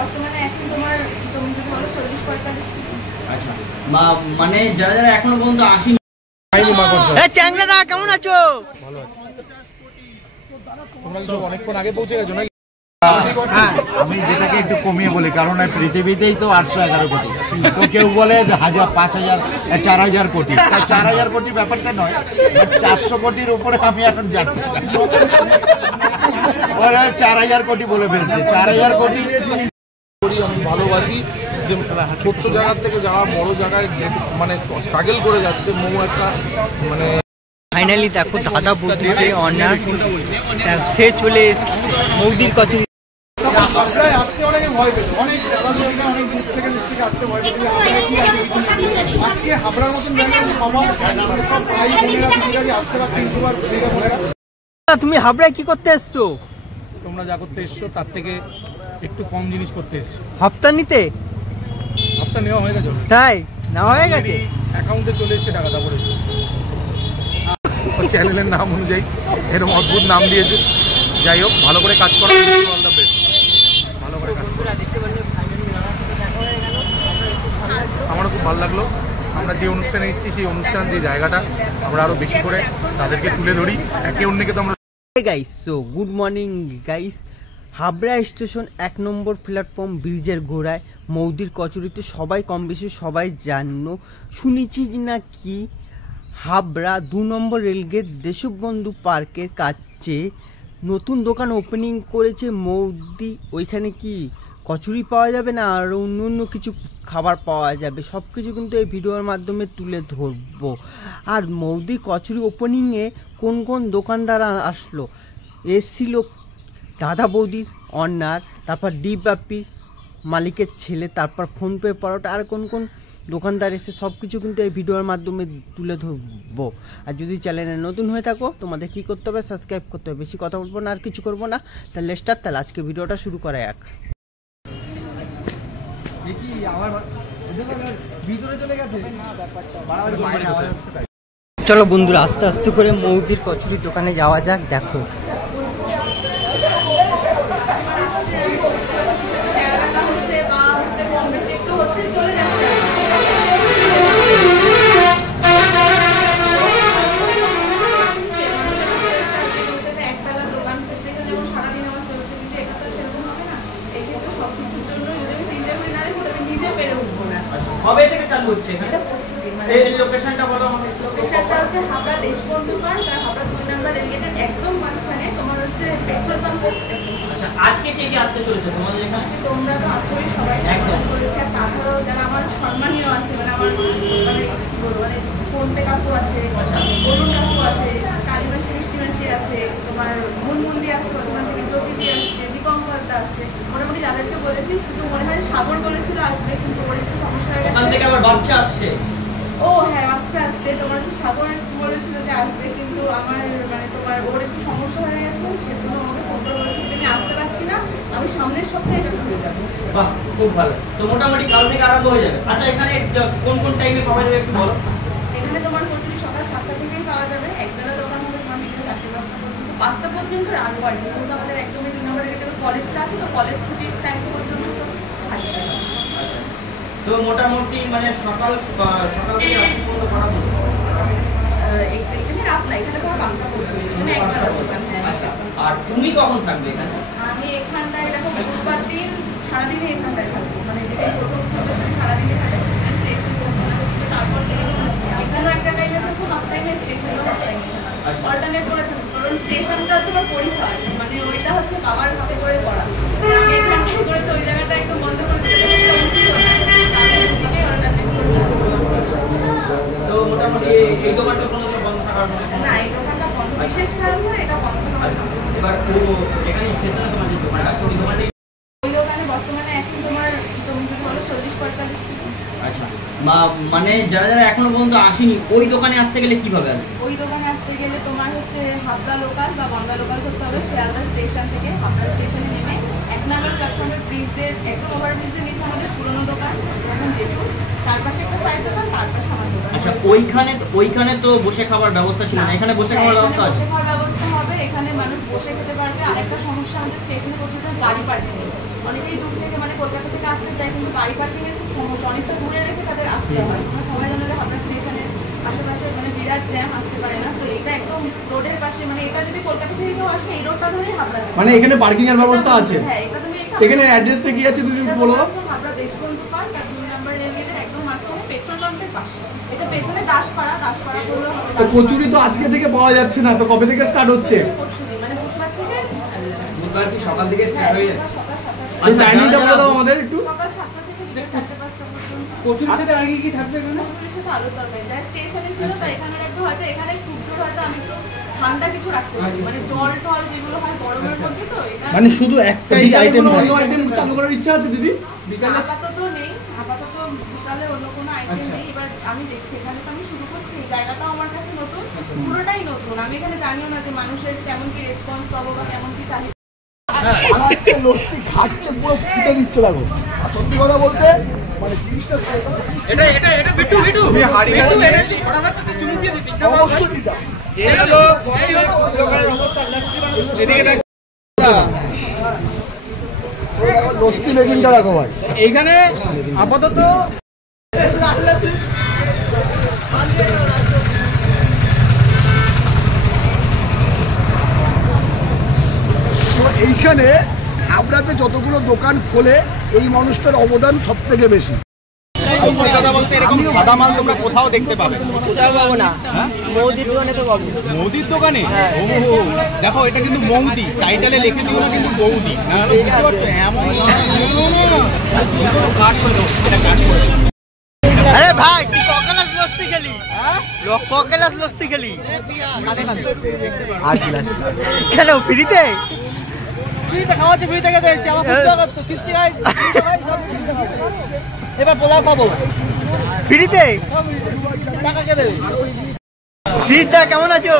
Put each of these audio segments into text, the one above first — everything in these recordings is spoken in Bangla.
বর্তমানে এখন তোমার হলো 40-45। আচ্ছা, মানে যারা যারা এখনো পর্যন্ত আসেনি। চ্যাংড়া কেমন আছো? ভালো আছি। তোমরা সব অনেকক্ষণ আগে পৌঁছে গেছো নাকি? আমি যেটাকে একটু কমিয়ে বলি, কারণ পৃথিবীতেই তো 811 কোটি, তো কেউ বলে 5,000 4,000 কোটি। 4,000 কোটি ব্যাপারটা নয়, 400 কোটির উপরে আমি এখন যাচ্ছি। 4,000 কোটি বলে ফেলছে। 4,000 কোটি আমি ভালোবাসি যে ছোট্ট জায়গার থেকে যারা বড় জায়গায় মানে স্ট্রাগল করে যাচ্ছে। মোমো একটা মানে ফাইনালি দেখো দাদা বৌদিকে অনার সে চলে মৌদির কচুরি। আসতে অনেকে ভয় পেত, অনেক অনেক দূর থেকে আসতে ভয় পেত। আজকে হাবড়ার মতন জায়গায় সব ভাই বোনেরা দিদিরা আসতে পারছেন। তুমি হাবড়ায় কি করতে এসছো? তোমরা যা করতে এসছো তার থেকে একটু কম জিনিস করতে এসছো। হপ্তা নিতে? হপ্তা নেওয়া হয়ে গেছে, তাই নেওয়া হয়ে গেছে, অ্যাকাউন্টে চলে এসছে, টাকা দাও করেছে। চ্যানেলের নাম অনুযায়ী এরকম অদ্ভুত নাম দিয়েছে। যাই হোক, ভালো করে কাজ করা, অল দ্য বেস্ট। ভালো করে কাজ করা, আমারও খুব ভালো লাগলো। আমরা যে অনুষ্ঠানে এসেছি সেই অনুষ্ঠান, যে জায়গাটা, আমরা আরো বেশি করে তাদেরকে তুলে ধরি একে অন্যকে। তো আমরা guys, so good morning guys. Habra station 1 নম্বর প্ল্যাটফর্ম ব্রিজের গোড়ায় মৌদির কচুরিতে সবাই কম বেশি সবাই জানো। শুনেছি নাকি হাবড়া 2 নম্বর রেলগেট দেশবন্ধু পার্কের কাছে নতুন দোকান ওপেনিং করেছে মৌদি। ওইখানে কি কচুরি পাওয়া যাবে না আর অন্য কিছু খাবার পাওয়া যাবে, সব কিছু কিন্তু এই ভিডিওর মাধ্যমে তুলে ধরবো। আর মৌদি কচুরি ওপেনিংয়ে কোন কোন দোকানদার আসলো, এসছিল দাদা বৌদির অনার, তারপর ডিবাপি মালিকের ছেলে, তারপর ফোনপে পরোটা, আর কোন কোন দোকানদার এসে সব কিছু কিন্তু এই ভিডিওর মাধ্যমে তুলে ধরবো। আর যদি চ্যানেলে নতুন হয়ে থাকো তোমাদের কি করতে হবে, সাবস্ক্রাইব করতে হবে। বেশি কথা বলবো না, আর কিছু করবো না, তাহলে স্টার্ট। তাহলে আজকে ভিডিওটা শুরু করা যাক। চলো বন্ধুরা, আস্তে আস্তে করে মৌদির কচুরির দোকানে যাওয়া যাক। দেখো কবে থেকে চালু হচ্ছে এখানে? এই লোকেশনটা বলো আমাকে। লোকেশনটা হচ্ছে হাবড়া দেশবন্ধু পার্ক আর হাবড়া 2 নম্বর রেলগেটের একদম মাঝখানে। তোমার হচ্ছে পেট্রোল পাম্প। আচ্ছা, আজকে কে কে আসতে চলেছে তোমাদের এখানে? তোমরা তো আছোই, সবাই বলেছে। আর তাছাড়াও যারা আমার সম্মানীয় আছে, মানে আমার মানে কি বলবো, মানে ফোনপে কাকু আছে, অরুণ কাকু আছে, কালীবাসী মিষ্টি মাসি আছে, তোমার মুনমুন্দি আছে, ওখান থেকে জ্যোতিদি আসছে, দীপঙ্কর দা আসছে। মোটামুটি যাদেরকে বলেছি, শুধু মনে হয় সাগর বলেছিল আসবে, কিন্তু ওর একটু সমস্যা হয়ে গেছে। ওখান থেকে আবার বাচ্চা আসছে। ও হ্যাঁ, বাচ্চা আসছে। তোমার হচ্ছে সাগর বলেছিল যে আসবে, কিন্তু আমার মানে তোমার ওর একটু সমস্যা হয়ে গেছে, সেজন্য আমাকে ফোন করে বলেছিল আমি আসতে পারছি না, আমি সামনের সপ্তাহে এসে ঘুরে যাবো। বাহ, খুব ভালো। তো মোটামুটি কাল থেকে আরম্ভ হয়ে যাবে। আচ্ছা, এখানে কোন কোন টাইমে পাওয়া যাবে একটু বলো। এখানে তোমার কচুরি সকাল 7টা থেকেই পাওয়া যাবে। একবেলা দোকান হবে তোমার বিকেল 4-5টা পর্যন্ত। 5টা পর্যন্ত রাত বাড়ি, কিন্তু আমাদের একদমই 2 নম্বরের একটা কলেজটা আছে, তো কলেজ ছুটির টাইম পর্যন্ত তো থাকবে। তো মোটামুটি মানে সকাল থেকে রাত পর্যন্ত করা হবে। এখানে রাত না, এখানে তোমার 5টা পর্যন্ত। এখানে একবেলা দোকান। হ্যাঁ। আর তুমি কখন থাকবে এখানে? আমি এখানটায় দেখো বুধবার দিন সারাদিনে এখানটায় থাকবো, মানে যেদিন প্রথম সারাদিনে থাকবো স্টেশন করবো না। তারপর এখানেও একটা টাইমে থাকবো, হাফ টাইমে স্টেশনেও হাফ টাইমে থাকবো, অল্টারনেট করে থাকবো। কারণ স্টেশনটা হচ্ছে আমার পরিচয়, মানে ওইটা হচ্ছে বাবার হাতে করে করা। আমি এখানটায় করে তো ওই জায়গাটা একদম বন্ধ করে দিতে অল্টারনেট করে থাকবো। তো মোটামুটি এই দোকানটা কোনো বন্ধ থাকার না, এই দোকানটা বন্ধ, বিশেষ কারণ ছাড়া এটা বন্ধ থাকার। এবার যেখানে স্টেশনে তোমার যে দোকানটা আছে, ওই দোকানে বর্তমানে এখন তোমার হলো 40-45। আচ্ছা, মানে যারা যারা এখনো পর্যন্ত আসেনি ওই দোকানে আসতে গেলে কিভাবে আসবে? ওই দোকানে আসতে গেলে তোমার হচ্ছে হাবড়া লোকাল বা গঙ্গা লোকাল করতে হবে। শিয়ালদা স্টেশন থেকে হাবড়া স্টেশনে নেমে 1 নম্বর প্ল্যাটফর্মের ব্রিজের একদম ওভার ব্রিজের নিচে আমাদের পুরোনো দোকান, এখন যেটু, তার পাশে একটা চায়ের দোকান, তার পাশে আমার দোকান। আচ্ছা, ওইখানে তো বসে খাবার ব্যবস্থা ছিল না, এখানে বসে খাবার ব্যবস্থা আছে? বসে খাওয়ার ব্যবস্থা হবে, এখানে মানুষ বসে খেতে পারবে। আরেকটা সমস্যা আমাদের স্টেশনে পৌঁছতে গাড়ি পার্কিং নেই, অনেকেই দূর থেকে মানে কলকাতা থেকে আসতে চায়, কিন্তু গাড়ি পার্কিংয়ের খুব সমস্যা, অনেকটা দূরে রেখে তাদের আসতে হয়। আমরা সবাই জানো যে হাবড়া স্টেশনের আশেপাশে মানে বিরাট জ্যাম, আসতে পারে না। তো এটা একদম রোডের পাশে, মানে এটা যদি কলকাতা থেকে কেউ আসে এই রোডটা ধরেই হাবড়া যাবে। মানে এখানে পার্কিং এর ব্যবস্থা আছে? হ্যাঁ, এটা তুমি এখানে অ্যাড্রেসটা কি আছে তুমি বলো? হাবড়া দেশবন্ধু পার্ক আর 2 নম্বর রেলগেটের একদম মাঝখানে পেট্রোল পাম্পের পাশে। এটা পেছনে দাসপাড়া করলেও হবে। তো কচুরি তো আজকে থেকে পাওয়া যাচ্ছে না, তো কবে থেকে স্টার্ট হচ্ছে? পরশুদিন মানে বুধবার থেকে। বুধবার কি সকাল থেকে স্টার্ট হয়ে যাচ্ছে? সকাল 7টা থেকে। আচ্ছা, টাইমিংটা বলে দাও আমাদের একটু। সকাল 7টা থেকে বিকেল 4-5টা পর্যন্ত। কচুরির সাথে আর কি থাকবে এখানে? কচুরির সাথে আলুর তরকারি যা স্টেশনে ছিল তাই এখানে রাখবো। হয়তো এখানে খুব জোর হয়তো আমি একটু ঠান্ডা কিছু রাখতে পারছি, মানে জল টল যেগুলো হয় গরমের মধ্যে। তো এটা মানে শুধু একটাই আইটেম অন্য আইটেম চালু করার ইচ্ছা আছে দিদি বিকালে? আপাতত নেই, আপাতত বিকালে অন্য কোনো আইটেম নেই। এবার আমি দেখছি, এখানে তো আমি শুরু করছি, এই জায়গাটাও আমার কাছে নতুন, পুরোটাই নতুন। আমি এখানে জানিও না যে মানুষের কেমন কি রেসপন্স পাবো বা কেমন কি চাহিদা। খাচ্ছে লস্যি খাচ্ছে পুরো ফুটে দিচ্ছে দেখো। আর সত্যি কথা বলতে মানে জিনিসটা এটা বিট্টু তুমি হাড়ি বিট্টু এনার্জি ফটাফট তো চুমুক দিয়ে দিতিস না? অবশ্যই দিতাম। এই হলো দোকানের অবস্থা, লস্যি বানাতে এদিকে দেখ। লস্যি মেকিংটা রাখো ভাই। এইখানে আপাতত এইখানে হাবড়াতে যতগুলো দোকান খোলে এই মানুষটার অবদান সব থেকে বেশি। সত্যি কথা বলতে এরকম সাদা মাল তোমরা কোথাও দেখতে পাবে না। কোথাও পাবো না, মৌদির দোকানে তো পাবো। মৌদির দোকানে? ও দেখো, এটা কিন্তু মৌদি, টাইটেলে লিখে দিও না কিন্তু বৌদি, নাহলে বুঝতে পারছো এমন কাজ করে দেবো, এটা কাজ করে দেবো। আরে ভাই তুই ককেলাস লস্যি খেলি? ককেলাস লস্যি খেলি? আর গ্লাস কেন ফ্রিতে? ফ্রিতে খাওয়াচ্ছে, ফ্রি থেকে দেয় আমার ফুটবল তো কিস্তি খাই এবার পোলাও খাবো ফ্রিতে। টাকা কে দেবে? সিদ্ধা কেমন আছো?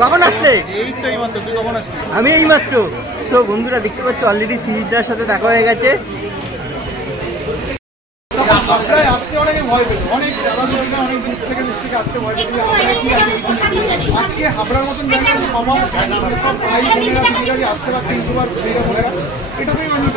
কখন আসলে? আমি এই মাত্র। তো বন্ধুরা দেখতে পাচ্ছ অলরেডি সিদ্ধার সাথে দেখা হয়ে গেছে। হাবড়ায় আসতে অনেকে ভয় পেত, অনেক খেলাধুলা অনেক দূর থেকে আসতে ভয় পেত যে হাবড়ায় কি আছে কিছু। আজকে হাবড়ার মতন জায়গায় সবার সব ভাই বোনেরা দিদিরা আসতে পারছে, ইউটিউবার ভিডিও বোনেরা, এটাতেই আমি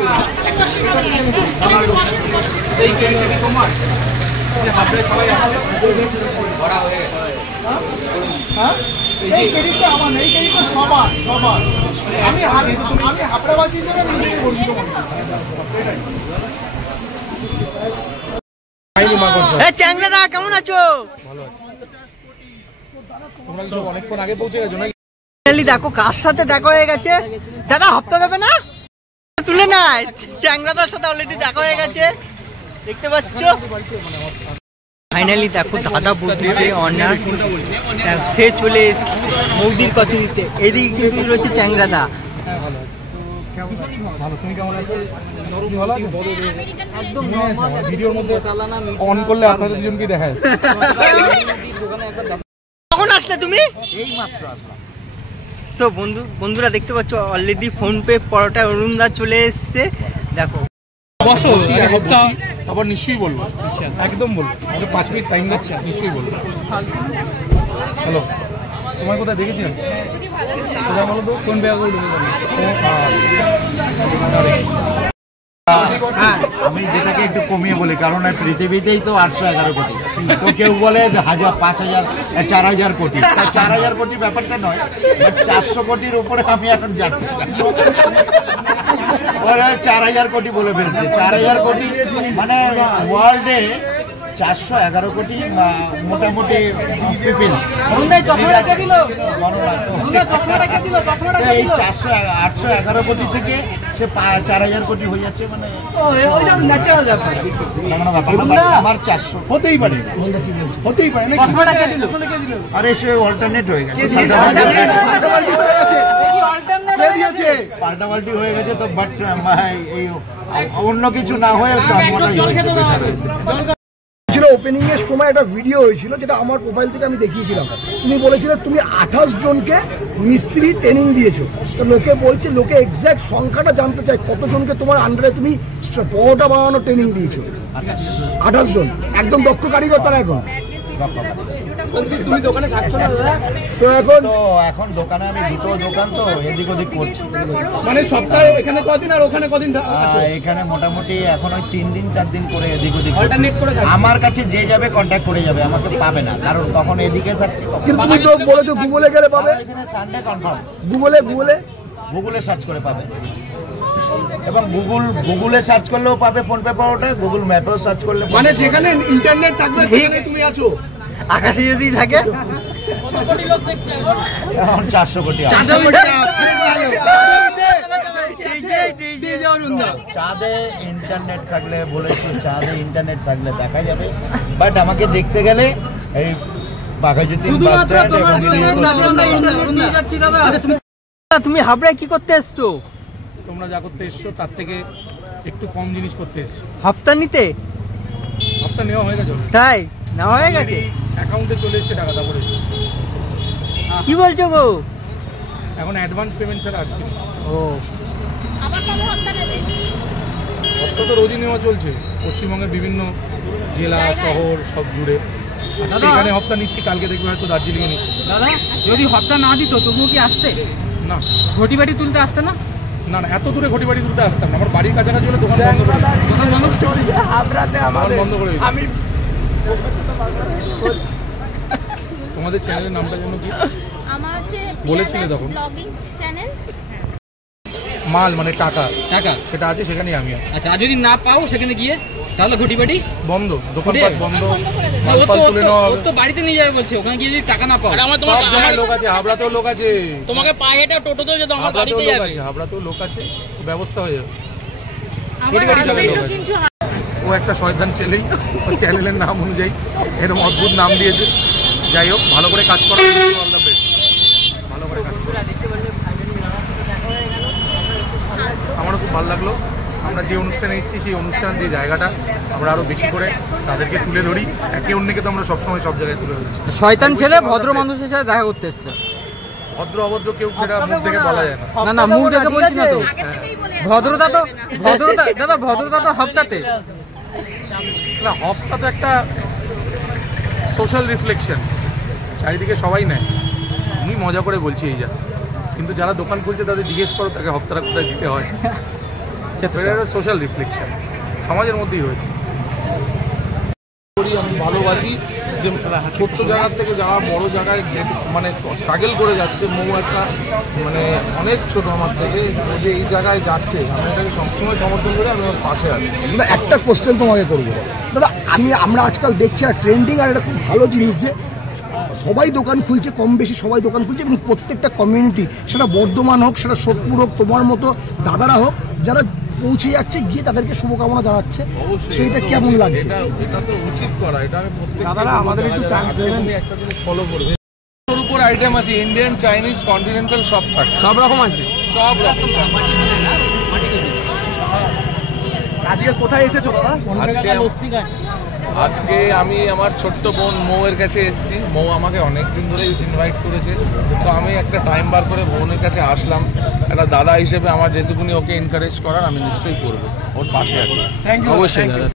এই ক্রেডিটটা আমার নেই, ক্রেডিটটা সবার সবার। আমি হাবড়াবাসী হিসেবে আমি নিজেকে গর্বিত মনে করি। চ্যাংড়া কেমন আছো? তোমরা সব অনেকক্ষণ আগে পৌঁছে গেছো না? দেখো কার সাথে দেখা হয়ে গেছে। দাদা হপ্তা দেবে না? তুলে নাই, চ্যাংড়াদার সাথে অলরেডি দেখা হয়ে গেছে দেখতে পাচ্ছ। ফাইনালি দেখো দাদা বৌদিকে অনার সে চলে মৌদির কচুরিতে। এদিকে কিন্তু রয়েছে চ্যাংড়াদা। ভালো, তুমি কেমন আছো? ভালো আছো? একদম ভিডিওর মধ্যে অন করলে আপনাদের দুজনকে দেখায়। কখন আসলে তুমি? এই মাত্র আসলাম। তো বন্ধুরা দেখতে পাচ্ছ অলরেডি ফোন পে পরোটা অরুণদা চলে এসছে। দেখো বসো, আবার নিশ্চয়ই বলবো। আচ্ছা, একদম বলবো, আমাকে 5 মিনিট টাইম দিচ্ছে, নিশ্চয়ই বলবো। হ্যালো, তোমার কোথায় দেখেছি আমি? কোথায় বলো তো? কোন আমি যেটাকে একটু কমিয়ে বলি, কারণ পৃথিবীতেই তো 811 কোটি। তো কেউ বলে 1000, 5000, 4000 কোটি। 4000 কোটি ব্যাপারটা নয়, 400 কোটির উপরে আমি এখন যাচ্ছি। 4000 কোটি বলে ফেলছে। 4000 কোটি মানে ওয়ার্ল্ডে 411 কোটি মোটামুটি পিপলস। এই 811 কোটি থেকে সে 4000 কোটি হয়ে যাচ্ছে, মানে আমার 400 হতেই পারে, হতেই পারে। আরে সে অল্টারনেট হয়ে গেছে, পাল্টাপাল্টি হয়ে গেছে। তো বাট এই অন্য কিছু না হয়ে ওপেনিং এর সময় একটা ভিডিও হয়েছিল, যেটা আমার প্রোফাইল থেকে আমি দেখিয়েছিলাম। তুমি বলেছিলে তুমি 28 জনকে মিস্ত্রি ট্রেনিং দিয়েছো। তো লোকে বলছে, লোকে এক্সাক্ট সংখ্যাটা জানতে চায় কতজনকে তোমার আন্ডারে তুমি পরোটা বানানো ট্রেনিং দিয়েছো। 28 জন একদম দক্ষ কারিগর তারা এখন। তুমি দোকানে খাচ্ছ না দাদা? তো এখন তো এখন দোকানে আমি দুটো দোকান তো এদিক ওদিক করছি। মানে সপ্তাহে এখানে কদিন আর ওখানে কদিন আছো? এখানে মোটামুটি এখন ওই 3 দিন 4 দিন করে এদিক ওদিক করছি। Alternate করে খাচ্ছি। আমার কাছে যে যাবে কন্ট্যাক্ট করে যাবে, আমাকে পাবে না, কারণ তখন এদিকে থাকছি। কিন্তু তুমি তো বলেছো গুগলে গেলে পাবে, এখানে সানডে কনফার্ম, গুগলে সার্চ করে পাবে, এবং গুগলে সার্চ করলেও পাবে ফোনপে পাওয়াটা, গুগল ম্যাপেও সার্চ করলে পাবে। মানে যেখানে ইন্টারনেট থাকবে সেখানে তুমি আছো। আকাশে যদি থাকে এখন 400 কোটি আছে। চাঁদে ইন্টারনেট থাকলে বলেছি, চাঁদে ইন্টারনেট থাকলে দেখা যাবে, বাট আমাকে দেখতে গেলে এই বাঘাযতীন বাস স্ট্যান্ড এবং তুমি হাবড়ায় কি করতে এসছো? তোমরা যা করতে এসছো তার থেকে একটু কম জিনিস করতে এসছি। হপ্তা নিতে? হপ্তা নেওয়া হয়ে গেছে, তাই না হয়ে গেছে? অ্যাকাউন্টে চলে এসছে টাকা, তারপরে কি বলছো গো? এখন অ্যাডভান্স পেমেন্ট ছাড়া আসছে না। ও আবার কবে হপ্তা নেবে? হপ্তা তো রোজই নেওয়া চলছে পশ্চিমবঙ্গের বিভিন্ন জেলা শহর সব জুড়ে। আজকে এখানে হপ্তা নিচ্ছি, কালকে দেখবে হয়তো দার্জিলিংয়ে নিচ্ছি। দাদা যদি হপ্তা না দিত তবুও কি আসতে? না ঘটি বাটি তুলতে আসতে না? না না, এত দূরে ঘটি বাড়ি তুলতে আসতাম না। আমার বাড়ির কাছাকাছি হলে দোকান বন্ধ করে দিতাম। দোকান বন্ধ দোকান বন্ধ করে দিতাম। তোমাদের চ্যানেলের নামটা যেন কি আমার হচ্ছে বলেছিলে তখন? Blogging channel. মাল মানে টাকা টাকা। সেটা আছে, সেখানেই আমি আছি। আচ্ছা, আর যদি না পাও সেখানে গিয়ে তাহলে ঘটি বাটি বন্ধ, দোকানপাট বন্ধ, বন্ধ করে দেবে। মালপাল তুলে নেওয়া হবে। ও তো বাড়িতে নিয়ে যাবে বলছে, ওখানে গিয়ে যদি টাকা না পাও। সব জায়গায় লোক আছে, হাবড়াতেও লোক আছে, তোমাকে পায়ে হেঁটে টোটোতেও যেতে আমার হাবড়াতেও বাড়িতে লোক যাবে। আছে, হাবড়াতেও লোক আছে, ব্যবস্থা হয়ে যাবে। আমার হাজবেন্ডও কিন্তু ও একটা শয়তান ছেলেই, ও চ্যানেলের নাম অনুযায়ী এরকম অদ্ভুত নাম দিয়েছে। যাই হোক, ভালো করে কাজ করো, অল দ্য বেস্ট, ভালো করে কাজ করো। আমারও খুব ভালো লাগলো। আমরা যে অনুষ্ঠানে এসেছি সেই অনুষ্ঠান, যে জায়গাটা, আমরা আরো বেশি করে তাদেরকে তুলে ধরি। একে অন্যকে তো আমরা সবসময় সব জায়গায় তুলে ধরছি। শয়তান ছেলে ভদ্র মানুষের সাথে দেখা করতে এসছে। ভদ্র অভদ্র কেউ সেটা মুখ থেকে বলা যায় না। না না, মুখ দেখে বলছি না তো। আগে থেকেই বলে ভদ্রতা তো দাদা ভদ্রতা তো হপ্তাতে না, হপ্তা তো একটা সোশ্যাল রিফ্লেকশন, চারিদিকে সবাই নেয়। আমি মজা করে বলছি এই যা, কিন্তু যারা দোকান খুলছে তাদের জিজ্ঞেস করো তাকে হপ্তাটা কোথায় দিতে হয়। সেটা একটা সোশ্যাল রিফ্লেকশন, সমাজের মধ্যেই রয়েছে। আমি ভালোবাসি যে ছোট্ট জায়গার থেকে যারা বড় জায়গায় মানে স্ট্রাগল করে যাচ্ছে, মৌ একটা মানে অনেক ছোট আমার থেকে, ও যে এই জায়গায় যাচ্ছে, আমি এটাকে সবসময় সমর্থন করে আমি ওর পাশে আছি। একটা কোশ্চেন তোমাকে করবো দাদা, আমরা আজকাল দেখছি আর ট্রেন্ডিং, আর এটা খুব ভালো জিনিস যে সবাই দোকান খুলছে, কম বেশি সবাই দোকান খুলছে, এবং প্রত্যেকটা কমিউনিটি, সেটা বর্ধমান হোক, সেটা সোদপুর হোক, তোমার মতো দাদারা হোক, যারা পৌঁছে যাচ্ছে, গিয়ে তাদেরকে শুভকামনা জানাচ্ছে। সেইটা কেমন লাগছে? এটা তো উচিত করা, এটা আমি প্রত্যেকটা আমাদের একটু চান্স দেবেন, একটা জিনিস ফলো করবে। ওর উপর আইটেম আছে, ইন্ডিয়ান, চাইনিজ, কন্টিনেন্টাল সব থাকে, সব রকম আছে। সব রকম। আজকে কোথায় এসেছো দাদা? আজকে আমি আমার ছোট্ট বোন মৌয়ের কাছে এসেছি। মৌ আমাকে অনেক দিন ধরে ইনভাইট করেছে, তো আমি একটা টাইম বার করে বোনের কাছে আসলাম। একটা দাদা হিসেবে আমার যেটুকুনি ওকে এনকারেজ করার আমি নিশ্চয়ই করবো, ওর পাশে আছি। থ্যাংক ইউ, অবশ্যই দাদা।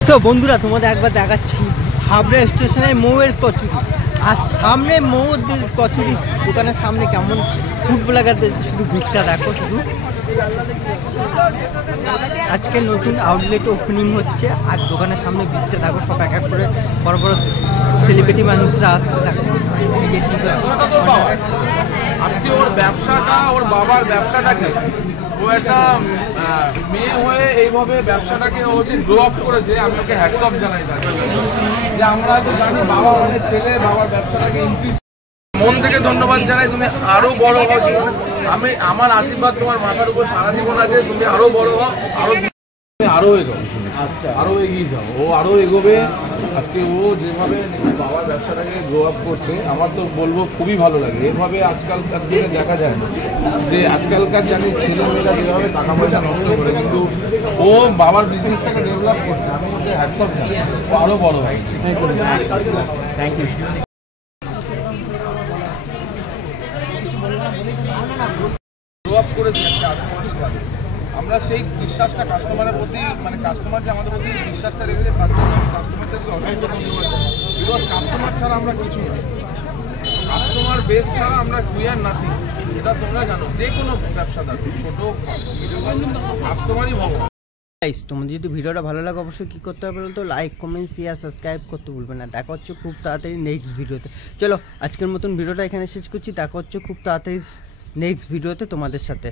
তো বন্ধুরা, তোমাদের একবার দেখাচ্ছি হাবড়া স্টেশনে মৌয়ের কচুরি, আর সামনে মৌর কচুরি দোকানের সামনে কেমন ফুটবলারদের শুধু ভিড়টা দেখো। শুধু আজকে নতুন আউটলেট ওপেনিং হচ্ছে, আর দোকানের সামনে ভিড়টা দেখো, সব এক এক করে বড় বড় সেলিব্রিটি মানুষরা আসছে। দেখো আজকে ওর ব্যবসাটা, ওর বাবার ব্যবসাটাকে, ও একটা মেয়ে হয়ে এইভাবে ব্যবসাটাকে ও যে গ্রো আপ করেছে, আমি ওকে হ্যাটস অফ জানাই। যে আমরা তো জানি বাবা মানে ছেলে, বাবার ব্যবসাটাকে ইনক্রিজ, মন থেকে ধন্যবাদ জানাই। তুমি আরো বড় হও জীবনে, আমি আমার আশীর্বাদ তোমার মাথার উপর সারা জীবন আছে। তুমি আরো বড় হও, আরো এগো, আচ্ছা আরো এগিয়ে যাও, ও আরো এগোবে। আজকে ও যেভাবে বাবার ব্যবসাটাকে গ্রো আপ করছে, আমার তো বলবো খুবই ভালো লাগে। এভাবে আজকালকার দিনে দেখা যায় না, যে আজকালকার জানি ছেলেমেয়েরা যেভাবে টাকা পয়সা নষ্ট করে, কিন্তু ও বাবার বিজনেসটাকে ডেভেলপ করছে। আমি ওকে হ্যাটস অফ জানাই, ও আরো বড় হয়। Thank you. গ্রো আপ করেছে একটা 8 মাসের বাদে। আমরা সেই বিশ্বাসটা কাস্টমারের প্রতি, মানে কাস্টমার যে আমাদের প্রতি বিশ্বাসটা রেখেছে, তার জন্য আমি কাস্টমারদেরকে অসংখ্য ধন্যবাদ। বিকজ কাস্টমার ছাড়া আমরা কিছু না, কাস্টমার বেস ছাড়া আমরা উই আর নাথিং। এটা তোমরা জানো, যে কোনো ব্যবসাদার ছোট কাস্টমারই ভগবান। গাইস, তোমাদের যদি ভিডিওটা ভালো লাগে অবশ্যই কী করতে হবে বলতো, লাইক কমেন্ট শেয়ার সাবস্ক্রাইব করতে ভুলবে না। দেখা হচ্ছে খুব তাড়াতাড়ি নেক্সট ভিডিওতে। চলো আজকের মতন ভিডিওটা এখানে শেষ করছি, দেখা হচ্ছে খুব তাড়াতাড়ি নেক্সট ভিডিওতে তোমাদের সাথে।